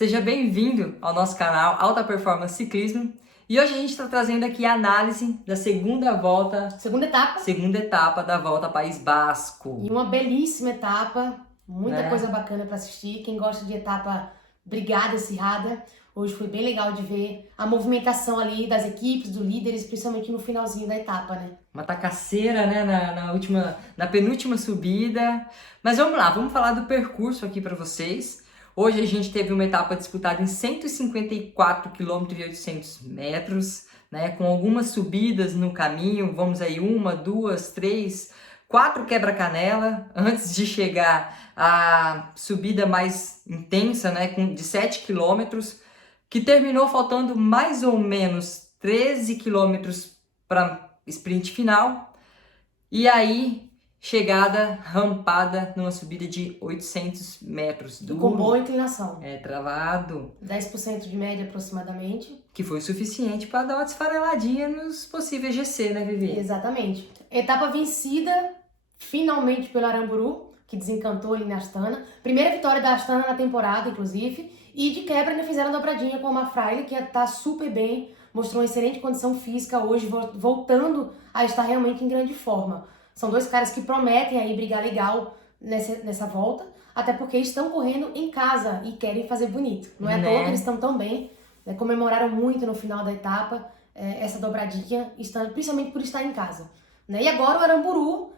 Seja bem-vindo ao nosso canal Alta Performance Ciclismo. E hoje a gente está trazendo aqui a análise da segunda etapa da Volta ao País Basco. E uma belíssima etapa, muita Né? coisa bacana para assistir. Quem gosta de etapa brigada, acirrada, hoje foi bem legal de ver a movimentação ali das equipes, dos líderes, principalmente no finalzinho da etapa, né? Uma tacaceira, né, na penúltima subida. Mas vamos lá, vamos falar do percurso aqui para vocês. Hoje a gente teve uma etapa disputada em 154 km e 800 metros, né, com algumas subidas no caminho. Vamos aí, 1, 2, 3, 4 quebra-canela, antes de chegar à subida mais intensa, né, de 7 km, que terminou faltando mais ou menos 13 km para sprint final, e aí chegada rampada numa subida de 800 metros. E com boa inclinação. Travado. 10% de média aproximadamente. Que foi o suficiente para dar uma desfareladinha nos possíveis GC, né, Vivi? Exatamente. Etapa vencida finalmente pelo Aramburu, que desencantou ali na Astana. Primeira vitória da Astana na temporada, inclusive. E de quebra ainda fizeram a dobradinha com a Mafraile, que tá super bem, mostrou uma excelente condição física hoje, voltando a estar realmente em grande forma. São dois caras que prometem aí brigar legal nessa volta, até porque estão correndo em casa e querem fazer bonito. Não é à toa que eles estão tão bem, né? Comemoraram muito no final da etapa essa dobradinha, principalmente por estar em casa, né? E agora o Aramburu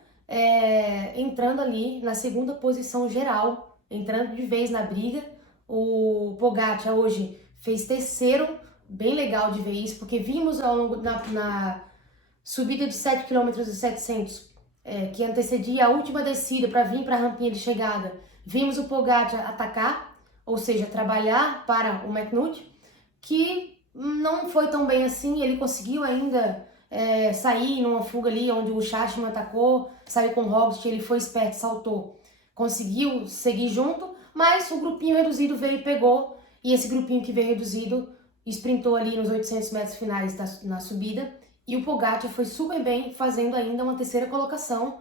entrando ali na segunda posição geral, entrando de vez na briga. O Pogacar hoje fez terceiro, bem legal de ver isso, porque vimos ao longo na subida de 7 km e 700, que antecedia a última descida para vir para a rampinha de chegada, vimos o Pogacar atacar, ou seja, trabalhar para o McNulty, que não foi tão bem assim. Ele conseguiu ainda sair numa fuga ali onde o Schachmann atacou, saiu com o Roglic, ele foi esperto, saltou, conseguiu seguir junto, mas o grupinho reduzido veio e pegou, e esse grupinho que veio reduzido sprintou ali nos 800 metros finais na subida, e o Pogacar foi super bem, fazendo ainda uma terceira colocação,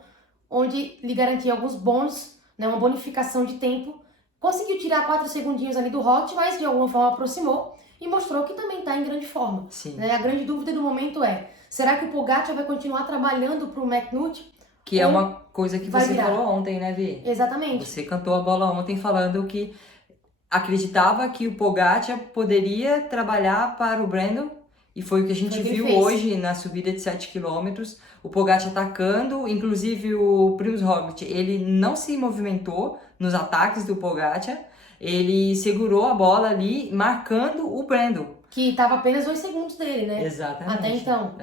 onde lhe garantia alguns bônus, né, uma bonificação de tempo. Conseguiu tirar 4 segundinhos ali do Roglic, mas de alguma forma aproximou e mostrou que também está em grande forma. Né? A grande dúvida do momento será que o Pogacar vai continuar trabalhando para o McNulty? Que é uma coisa que você falou ontem, né, Vi? Exatamente. Você cantou a bola ontem falando que acreditava que o Pogacar poderia trabalhar para o Brandon, e foi o que a gente viu hoje na subida de 7 km. O Pogacar atacando, inclusive o Primož Roglic, ele não se movimentou nos ataques do Pogacar, ele segurou a bola ali, marcando o Brandon. Que estava apenas 2 segundos dele, né? Exatamente. Até então.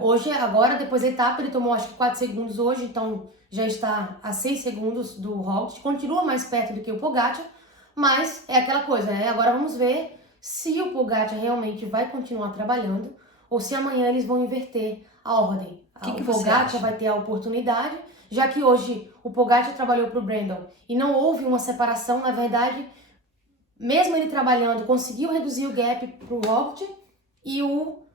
Hoje, agora, depois da etapa, ele tomou acho que 4 segundos hoje, então já está a 6 segundos do Roglic. Continua mais perto do que o Pogacar, mas é aquela coisa, né? Agora vamos ver se o Pogacar realmente vai continuar trabalhando ou se amanhã eles vão inverter a ordem. O Pogacar vai ter a oportunidade, já que hoje o Pogacar trabalhou para o Brandon e não houve uma separação. Na verdade, mesmo ele trabalhando, conseguiu reduzir o gap para o Roglic, e o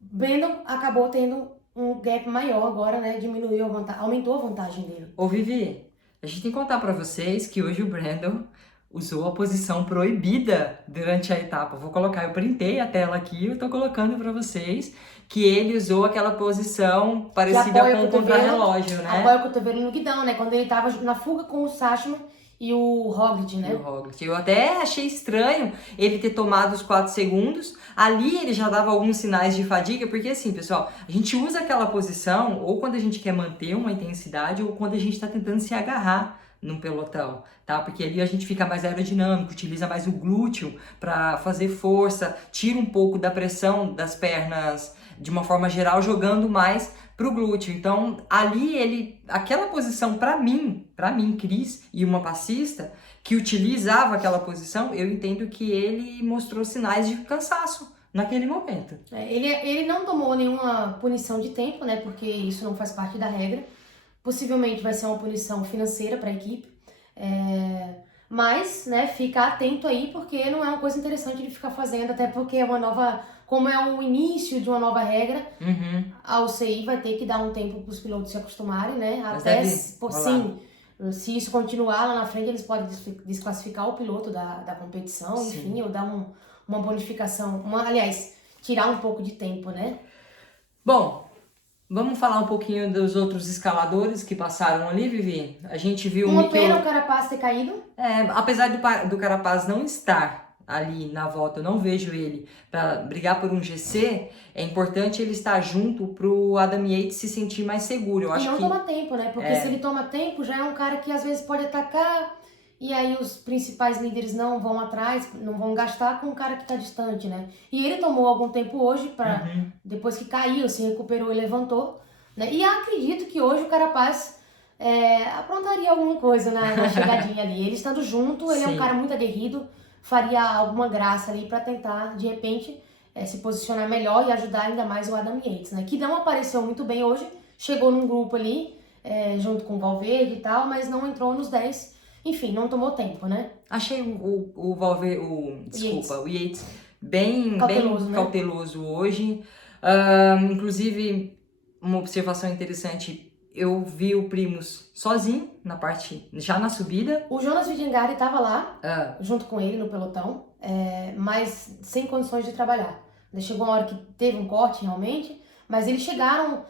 Brandon acabou tendo um gap maior agora, né? Diminuiu aumentou a vantagem dele. Ô Vivi, a gente tem que contar para vocês que hoje o Brandon usou a posição proibida durante a etapa. Vou colocar, eu printei a tela aqui, eu tô colocando para vocês que ele usou aquela posição parecida com o contrarrelógio, né? Apoia o cotovelo no guidão, né? Quando ele tava na fuga com o Schachmann e o Roglic, né? Eu até achei estranho ele ter tomado os 4 segundos. Ali ele já dava alguns sinais de fadiga, porque assim, pessoal, a gente usa aquela posição ou quando a gente quer manter uma intensidade ou quando a gente está tentando se agarrar num pelotão, tá? Porque ali a gente fica mais aerodinâmico, utiliza mais o glúteo para fazer força, tira um pouco da pressão das pernas de uma forma geral, jogando mais pro glúteo. Então, ali aquela posição para mim, Cris, e uma passista que utilizava aquela posição, eu entendo que ele mostrou sinais de cansaço naquele momento. Ele não tomou nenhuma punição de tempo, né? Porque isso não faz parte da regra. Possivelmente vai ser uma punição financeira para a equipe. Mas, né, fica atento aí, porque não é uma coisa interessante de ficar fazendo, até porque é como é o início de uma nova regra, a UCI vai ter que dar um tempo para os pilotos se acostumarem, né? Sim, Se isso continuar lá na frente, eles podem desclassificar o piloto da competição, Sim. enfim, ou dar uma bonificação, aliás, tirar um pouco de tempo, né? Bom, vamos falar um pouquinho dos outros escaladores que passaram ali, Vivi. A gente viu Uma pena o Carapaz ter caído. apesar do Carapaz não estar ali na volta, eu não vejo ele para brigar por um GC, é importante ele estar junto pro Adam Yates se sentir mais seguro. Eu acho E não que toma tempo, né? Porque se ele toma tempo, já é um cara que às vezes pode atacar e aí os principais líderes não vão atrás, não vão gastar com um cara que tá distante, né? E ele tomou algum tempo hoje depois que caiu, se recuperou e levantou, né? E acredito que hoje o Carapaz aprontaria alguma coisa na chegadinha ali. Ele estando junto, ele é um Sim. cara muito aguerrido, faria alguma graça ali pra tentar, de repente, se posicionar melhor e ajudar ainda mais o Adam Yates, né? Que não apareceu muito bem hoje, chegou num grupo ali, junto com o Valverde e tal, mas não entrou nos 10. Enfim, não tomou tempo, né? Achei o Valverde, o Yates bem Cauteloso, né? cauteloso hoje. Inclusive, uma observação interessante, eu vi o Primoz sozinho na parte, já na subida. O Jonas Vingegaard estava lá, junto com ele no pelotão, mas sem condições de trabalhar. Chegou uma hora que teve um corte realmente, mas eles chegaram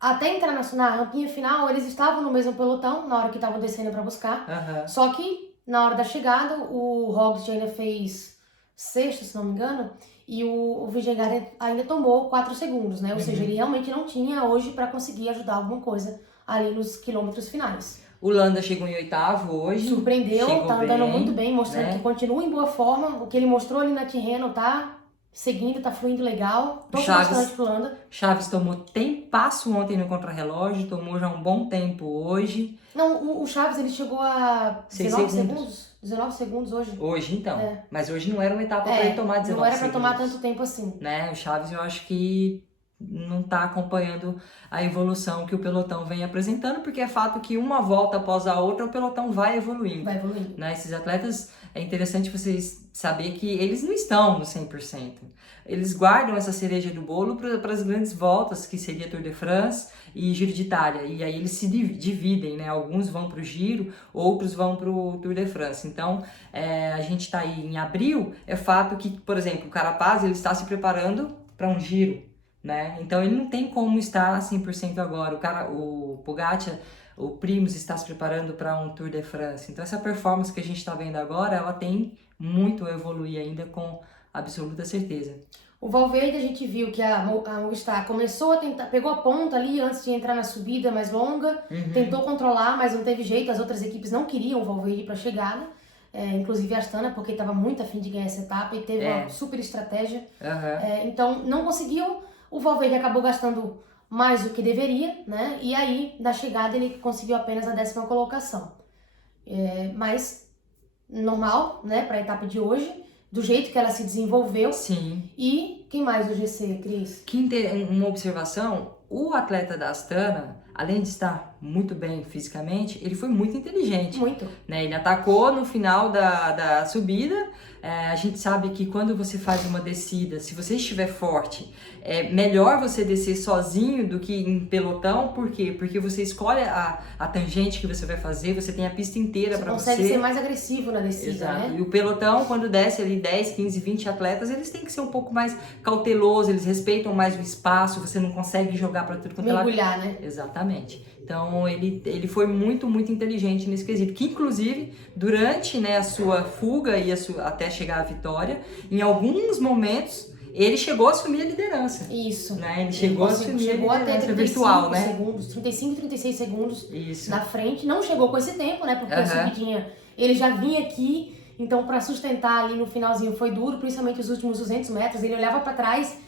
até entrar na rampinha final, eles estavam no mesmo pelotão na hora que estavam descendo para buscar. Só que na hora da chegada, o Roglic ainda fez sexto, se não me engano, e o Vingegaard ainda tomou 4 segundos, né? Ou seja, ele realmente não tinha hoje para conseguir ajudar alguma coisa ali nos quilômetros finais. O Landa chegou em 8º hoje. Surpreendeu, chegou tá andando bem, muito bem, mostrando né? que continua em boa forma. O que ele mostrou ali na Tirreno tá seguindo, tá fluindo legal. Tô bastante pro Landa. Chaves tomou tempasso ontem no contrarrelógio, tomou já um bom tempo hoje. Não, o Chaves ele chegou a 19 segundos. 19 segundos hoje. Hoje então. Mas hoje não era uma etapa para ele tomar 19 segundos. Não era para tomar tanto tempo assim. Né? O Chaves eu acho que não está acompanhando a evolução que o pelotão vem apresentando, porque é fato que uma volta após a outra o pelotão vai evoluindo. Vai evoluindo. Né? Esses atletas, é interessante vocês saber que eles não estão no 100%. Eles guardam essa cereja do bolo para as grandes voltas, que seria Tour de France e Giro de Itália. E aí eles se dividem, né? Alguns vão para o Giro, outros vão para o Tour de France. Então, a gente está aí em abril, é fato que, por exemplo, o Carapaz ele está se preparando para um Giro, né? Então ele não tem como estar 100% agora. O Pogacar, o Primoz está se preparando para um Tour de France. Então essa performance que a gente está vendo agora, ela tem muito a evoluir ainda, com absoluta certeza. O Valverde, a gente viu que a Movistar começou a tentar, pegou a ponta ali antes de entrar na subida mais longa, tentou controlar, mas não teve jeito, as outras equipes não queriam o Valverde para a chegada, inclusive a Astana, porque estava muito afim de ganhar essa etapa e teve uma super estratégia. Então não conseguiu, o Valverde acabou gastando mais do que deveria, né? E aí, na chegada, ele conseguiu apenas a 10ª colocação. Mas normal, né, para a etapa de hoje, do jeito que ela se desenvolveu. Sim. E quem mais do GC, Cris? Uma observação, o atleta da Astana, além de estar muito bem fisicamente, ele foi muito inteligente. Muito. Né? Ele atacou no final da subida. A gente sabe que quando você faz uma descida, se você estiver forte, é melhor você descer sozinho do que em pelotão. Por quê? Porque você escolhe a tangente que você vai fazer, você tem a pista inteira para você. Você consegue ser mais agressivo na descida, Exato. né? E o pelotão, quando desce ali 10, 15, 20 atletas, eles têm que ser um pouco mais cautelosos, eles respeitam mais o espaço, você não consegue jogar para tudo quanto é lado. Mergulhar, né? Exatamente. Então ele foi muito, muito inteligente nesse quesito, que inclusive durante, né, a sua fuga e até chegar à vitória, em alguns momentos ele chegou a assumir a liderança. Isso. Né? Ele chegou a assumir a liderança até 35 virtual, né? segundos, 35, 36 segundos Isso. na frente. Não chegou com esse tempo, né? Porque a subidinha, ele já vinha aqui, então para sustentar ali no finalzinho foi duro, principalmente os últimos 200 metros. Ele olhava para trás,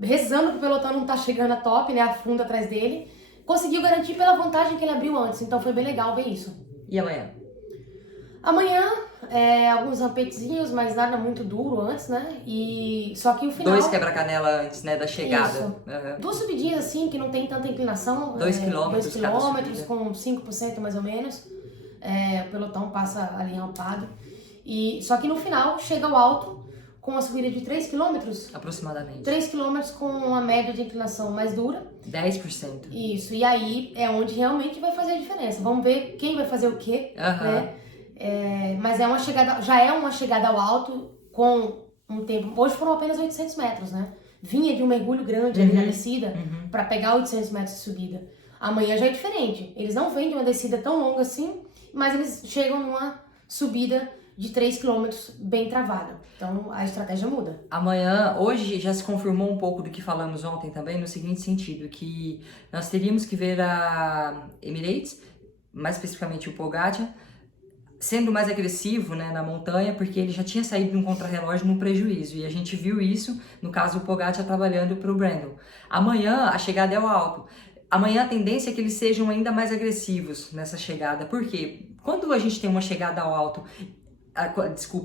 rezando pro pelotão não tá chegando a top, né? A funda atrás dele. Conseguiu garantir pela vantagem que ele abriu antes, então foi bem legal ver isso. E amanhã? Amanhã, alguns rampetezinhos, mas nada muito duro antes, né? E só que o final... 2 quebra-canela antes, né, da chegada. Isso. 2 subidinhas assim, que não tem tanta inclinação. 2 quilômetros 2 quilômetros, com 5% mais ou menos. O pelotão passa ali rampado. Só que no final, chega ao alto, com uma subida de 3 km. Aproximadamente. 3 km com uma média de inclinação mais dura. 10%. Isso, e aí é onde realmente vai fazer a diferença. Vamos ver quem vai fazer o quê, né? Mas já é uma chegada ao alto com um tempo... Hoje foram apenas 800 metros, né? Vinha de um mergulho grande ali na descida para pegar 800 metros de subida. Amanhã já é diferente. Eles não vêm de uma descida tão longa assim, mas eles chegam numa subida de 3 km bem travada. Então a estratégia muda. Hoje já se confirmou um pouco do que falamos ontem também, no seguinte sentido, que nós teríamos que ver a Emirates, mais especificamente o Pogacar, sendo mais agressivo, né, na montanha, porque ele já tinha saído de um contrarrelógio no prejuízo, e a gente viu isso, no caso o Pogacar trabalhando para o Brandon. Amanhã a chegada é ao alto. Amanhã a tendência é que eles sejam ainda mais agressivos nessa chegada. Por quê? Quando a gente tem uma chegada ao alto,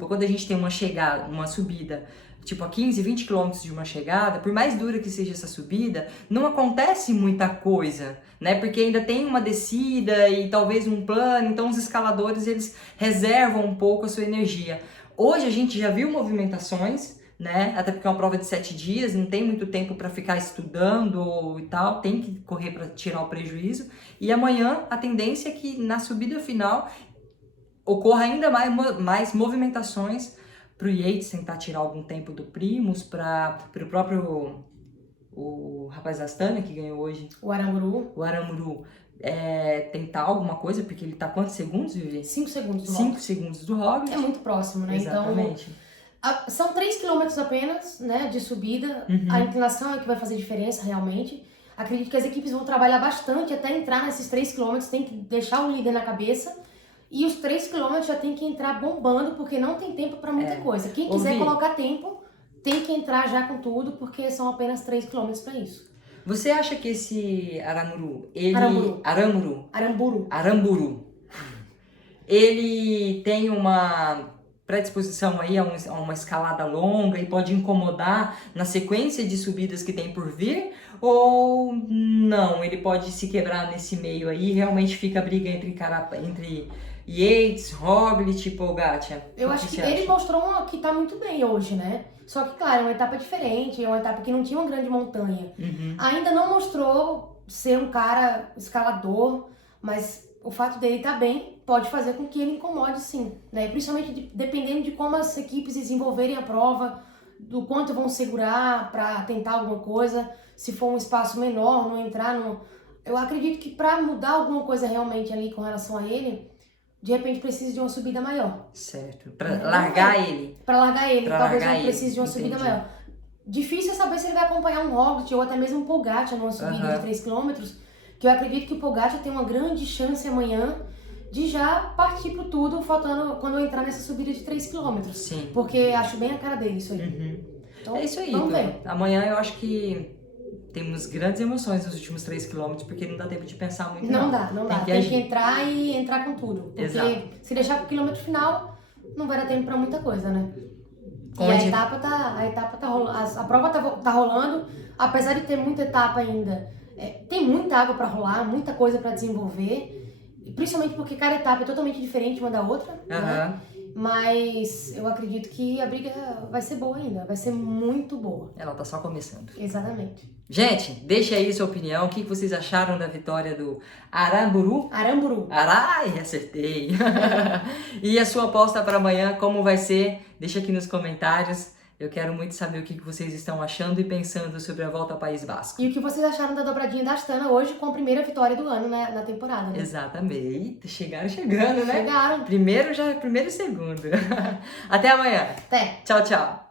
quando a gente tem uma subida, tipo a 15, 20 km de uma chegada, por mais dura que seja essa subida, não acontece muita coisa, né? Porque ainda tem uma descida e talvez um plano, então os escaladores, eles reservam um pouco a sua energia. Hoje a gente já viu movimentações, né? Até porque é uma prova de 7 dias, não tem muito tempo para ficar estudando e tal, tem que correr para tirar o prejuízo. E amanhã a tendência é que na subida final ocorra ainda mais movimentações para o Yates tentar tirar algum tempo do Primus, para o próprio o rapaz da Astana que ganhou hoje, o Aramburu, tentar alguma coisa, porque ele tá quantos segundos, Vivi? 5 segundos do 5 segundos do Roglic. É muito próximo, né? Exatamente. Então, são 3 km apenas, né, de subida. A inclinação é que vai fazer diferença realmente. Acredito que as equipes vão trabalhar bastante até entrar nesses 3 km, tem que deixar o líder na cabeça. E os 3 km já tem que entrar bombando, porque não tem tempo para muita coisa. Quem quiser colocar tempo, tem que entrar já com tudo, porque são apenas 3 km para isso. Você acha que esse Aramburu, ele tem uma predisposição aí a uma escalada longa e pode incomodar na sequência de subidas que tem por vir? Ou não, ele pode se quebrar nesse meio aí e realmente fica a briga entre Yates, Roglic e Pogacar? Eu acho que ele mostrou que tá muito bem hoje, né? Só que, claro, é uma etapa diferente, é uma etapa que não tinha uma grande montanha. Ainda não mostrou ser um cara escalador, mas o fato dele estar bem pode fazer com que ele incomode sim, né? Principalmente dependendo de como as equipes desenvolverem a prova, do quanto vão segurar para tentar alguma coisa, se for um espaço menor, não entrar no... Eu acredito que para mudar alguma coisa realmente ali com relação a ele, de repente precisa de uma subida maior. Certo. Para largar ele. Para largar ele, talvez ele precise ele. de uma subida maior. Difícil é saber se ele vai acompanhar um Roglic ou até mesmo um Pogacar numa subida de 3 km, que eu acredito que o Pogacar tem uma grande chance amanhã de já partir pro tudo, faltando quando eu entrar nessa subida de 3 km. Sim. Porque acho bem a cara dele isso aí. Então, é isso aí. Vamos ver. Amanhã eu acho que temos grandes emoções nos últimos 3 km, porque não dá tempo de pensar muito. Não dá. Tem que entrar e entrar com tudo. Porque se deixar pro quilômetro final, não vai dar tempo pra muita coisa, né? E a etapa tá rolando, a prova tá rolando, apesar de ter muita etapa ainda. Tem muita água pra rolar, muita coisa pra desenvolver, principalmente porque cada etapa é totalmente diferente uma da outra, né? Mas eu acredito que a briga vai ser boa ainda, vai ser muito boa. Ela tá só começando. Exatamente. Gente, deixa aí sua opinião, o que vocês acharam da vitória do Aramburu? Ai, acertei! E a sua aposta para amanhã, como vai ser? Deixa aqui nos comentários. Eu quero muito saber o que vocês estão achando e pensando sobre a volta ao País Basco. E o que vocês acharam da dobradinha da Astana hoje com a primeira vitória do ano na temporada, né? Exatamente. Chegaram chegando, né? Chegaram. Primeiro e segundo. Até amanhã. Até. Tchau, tchau.